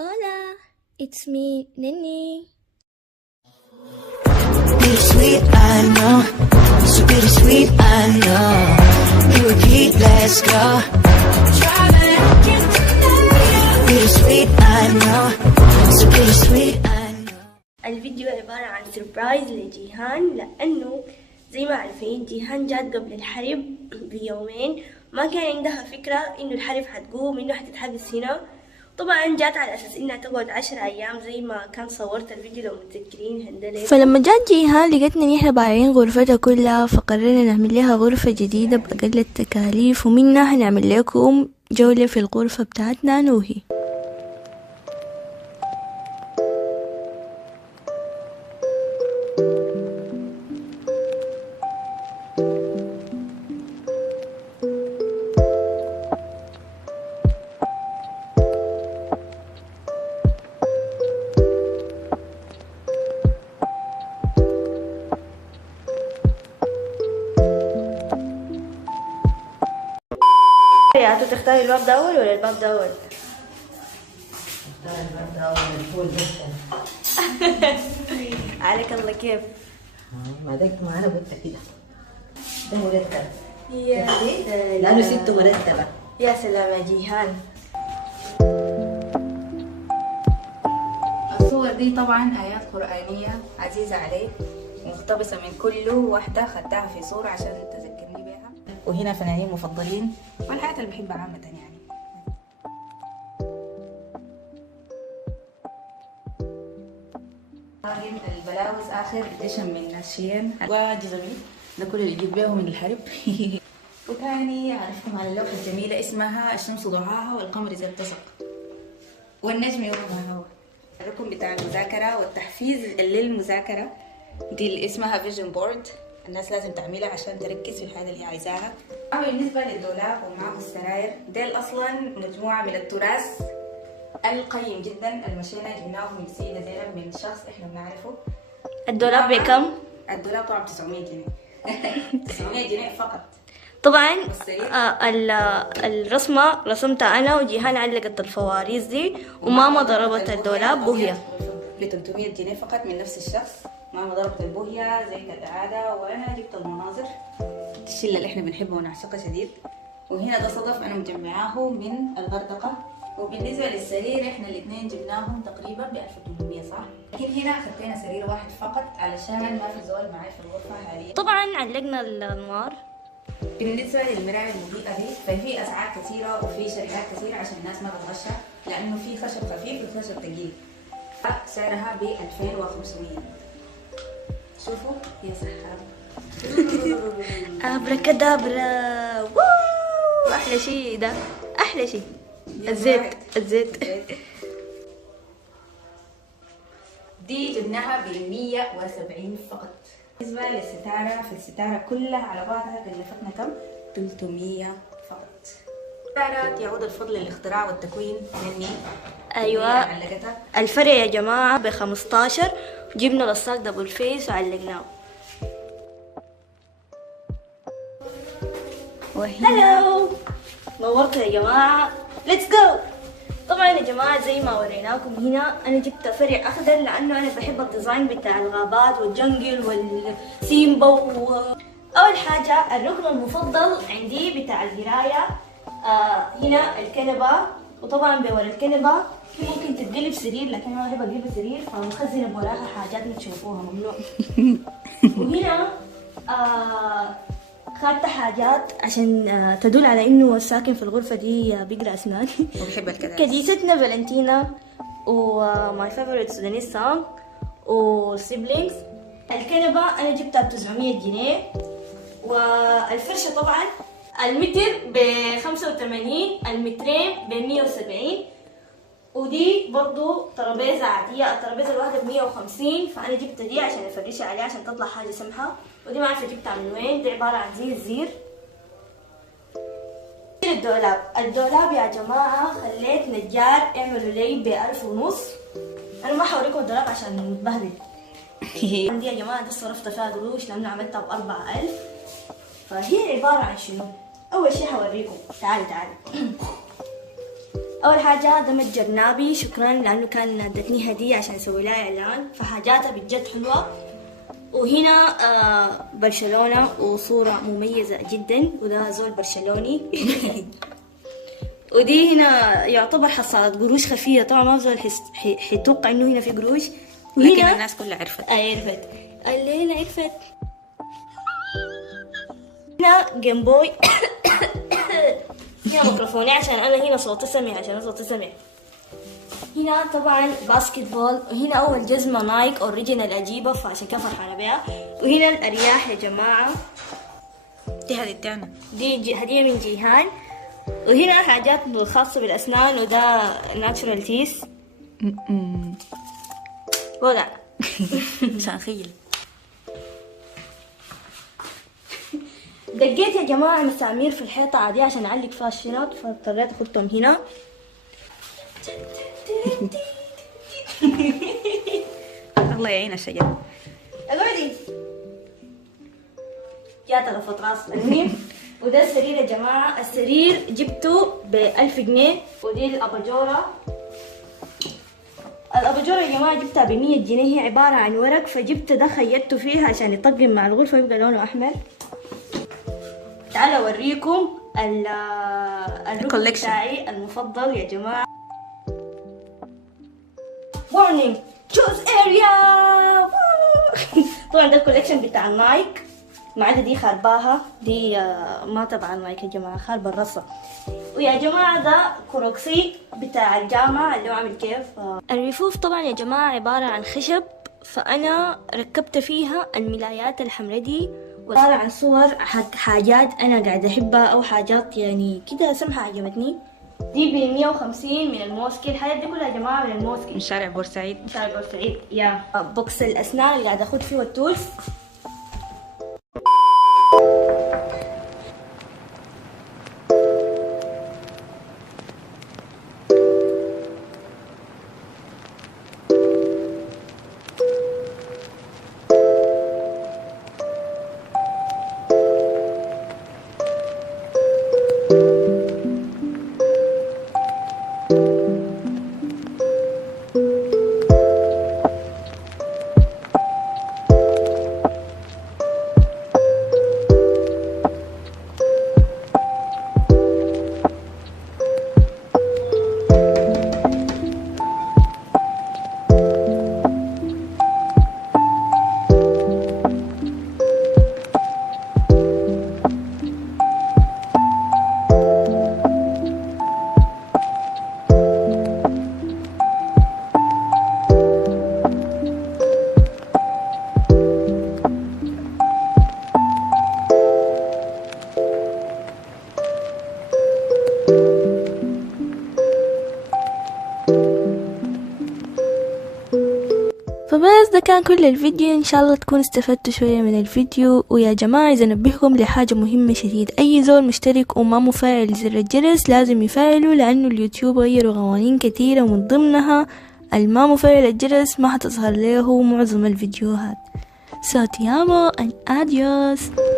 Hola, it's me, Nini. Bittersweet, I know. So bittersweet, I know. We repeat, let's go. Bittersweet, I know. So bittersweet, I know. الفيديو عبارة عن سربرايز لجيهان، لأنه زي ما عارفين جيهان جات قبل الحرب بيومين، ما كان عندها فكرة إنه الحرب حتقوم، إنه حتتحبس هنا. طبعا جات على أساس إنها تقعد 10 أيام زي ما كان صورت الفيديو لو متذكرين هندلة. فلما جات جيهان لقيتنا نحن بايعين غرفتها كلها، فقررنا نعمل لها غرفة جديدة بأقل التكاليف، ومنها هنعمل لكم جولة في الغرفة بتاعتنا نوهي. يا تو تختاري الباب ده اول ولا الباب ده اول؟ اختار الباب ده اول، الفول جدا. عليك الله كيف. ما دقت معانا قلت كده. ده مرتب. يا لانه سته مرتبه. يا سلام يا جيهان. الصور دي طبعا آيات قرآنية عزيزة علي، مقتبسة من كل واحدة خدتها في صورة عشان تذكرني بها. وهنا فنانين مفضلين والحياة اللي بحبها عامة يعني. البلاوز آخر اديشن من ناشيين وجزمي، ده كل اللي جيب بيهم من الحرب. وتاني أعرفكم على اللوحة الجميلة اسمها الشمس ضحاها والقمر إذا اتسق والنجم يومها هو. الركن بتاع المذاكرة والتحفيز للمذاكرة دي اللي اسمها فيجن بورد، الناس لازم تعملها عشان تركز في الحاجة اللي عايزاها. أما بالنسبة للدولاب ومعه السراير، ديل أصلا مجموعة من التراث القيم جدا المشينا جبناه من سيدة زينب، من شخص احنا بنعرفه. الدولاب بكم؟ الدولاب طبعا 900 جنيه. 900 جنيه فقط. طبعا والسرير؟ الرسمة رسمتها أنا وجيهان، علقت الفواريس دي، وماما ضربت الدولاب بوهية ب 300 جنيه فقط من نفس الشخص. ماما ضربت البوهية زي كالعادة، وأنا جبت المناظر الشلة اللي احنا بنحبها ونعشقها شديد. وهنا ده صدف أنا مجمعاه من الغردقة. وبالنسبة للسرير احنا الاثنين جبناهم تقريبا ب 1800 صح؟ لكن هنا خدينا سرير واحد فقط علشان ما في زول معي في الغرفة حاليا. طبعا علقنا الأنوار. بالنسبة للمراية المضيئة دي ففي أسعار كثيرة وفي شركات كثيرة عشان الناس ما تتغشى، لأنه في خشب خفيف وخشب ثقيل. سعرها ب 2500. شوفوا يا سحاب. أبركادابرا. ووو، أحلى شيء ده، أحلى شيء الزيت. دي جبناها ب 170 فقط. بالنسبة للستارة، في الستارة كلها على بعضها كلفتنا كم؟ 300 فقط. ستارة يعود الفضل للاختراع والتكوين مني. أيوة. علقتها. الفرع يا جماعة ب15، جبنا لصاق دبل فيس وعلقناه. هلو، نورتوا يا جماعة، ليتس جو. طبعا يا جماعة زي ما وريناكم هنا أنا جبت فرع أخضر لأنه أنا بحب الديزاين بتاع الغابات والجنجل والسيمبا. أول حاجة الركن المفضل عندي بتاع القراية، هنا الكنبة، وطبعا بورا الكنبة في ممكن تتقلب سرير، لكن أنا ما بحب أقلب سرير فمخزنة بوراها حاجات ما تشوفوها، ممنوع. وهنا خدت حاجات عشان تدل على انه الساكن في الغرفة دي بيقرأ اسنان. وبحب الكداس. كديستنا فالنتينا وماي فيفورت سودانيس سونج وسيبلينجز. الكنبة انا جبتها ب900 جنيه، والفرشة طبعا المتر ب85، المترين ب170، ودي برضو ترابيزة عادية، الترابيزة الواحدة ب150، فأنا جبت دي عشان أفرشها عليها عشان تطلع حاجة سمحة. ودي ما عارفة جبتها من وين، دي عبارة عن زي الزير. الدولاب يا جماعة خليت نجار يعملوا لي ب1500. أنا ما حوريكم الدولاب عشان متبهدل. عندي يا جماعة دي صرفت فيها قروش لأنه عملتها ب4000. فهي عبارة عن شنو؟ أول شي حوريكم، تعالي اول حاجه ده متجر نابي، شكرا لانه كان ادتني هديه عشان اسوي لها اعلان، فحاجاتها بجد حلوه. وهنا برشلونه وصوره مميزه جدا، وده زول برشلوني. ودي هنا يعتبر حصالة قروش خفيه، طبعا ما زول حيتوقع انه هنا في قروش. لكن الناس كلها عرفت. عرفت الليلة عرفت. هنا جيم بوي. هنا ميكروفوني عشان انا هنا صوتي سمع، هنا طبعا باسكت بول، وهنا اول جزمة نايك اوريجينال اجيبها فعشان كده فرحانة بيها. وهنا الارياح يا جماعة، دي هذه بتاعنا، دي هدية من جيهان. وهنا حاجات خاصة بالاسنان، وده ناتشورال تيس. وضع عشان خيل. دقيت يا جماعة مسامير في الحيطة عادية عشان أعلق فيها الشنط، فاضطريت أحطهم هنا. الله يعين الشجر. اقعدي يا تلفت راس. المهم وده السرير يا جماعة، السرير جبته ب1000 جنيه. ودي الأباجورة، الأباجورة يا جماعة جبتها ب100 جنيه، هي عبارة عن ورق، فجبت ده خيطته فيها عشان يطقم مع الغرفة يبقى لونه أحمر. تعالوا أوريكم الركن بتاعي المفضل يا جماعة. warning choose area. طبعا ده الكوليكشن بتاع نايك، ما عدا دي خرباها، دي ما تبع نايك يا جماعة، خاربة الرصة. ويا جماعة ده كروكسي بتاع الجامعة اللي هو عامل كيف. الرفوف طبعا يا جماعة عبارة عن خشب، فأنا ركبت فيها الملايات الحمراء دي، وعبارة عن صور حق حاجات أنا قاعدة أحبها أو حاجات يعني كده سمحة عجبتني. دي ب150 من الموسكي، الحاجات دي كلها يا جماعة من الموسكي، من شارع بورسعيد. شارع بورسعيد. يا بوكس الأسنان اللي قاعدة أخذ فيه التولز. فبس ده كان كل الفيديو، ان شاء الله تكونوا استفدتوا شوية من الفيديو. ويا جماعة عايزة انبهكم لحاجة مهمة شديد، اي زول مشترك وما مفعل زر الجرس لازم يفعله، لانه اليوتيوب غيروا قوانين كتيرة ومن ضمنها الما مفعل الجرس ما حتظهر له معظم الفيديوهات. So te amo and adios.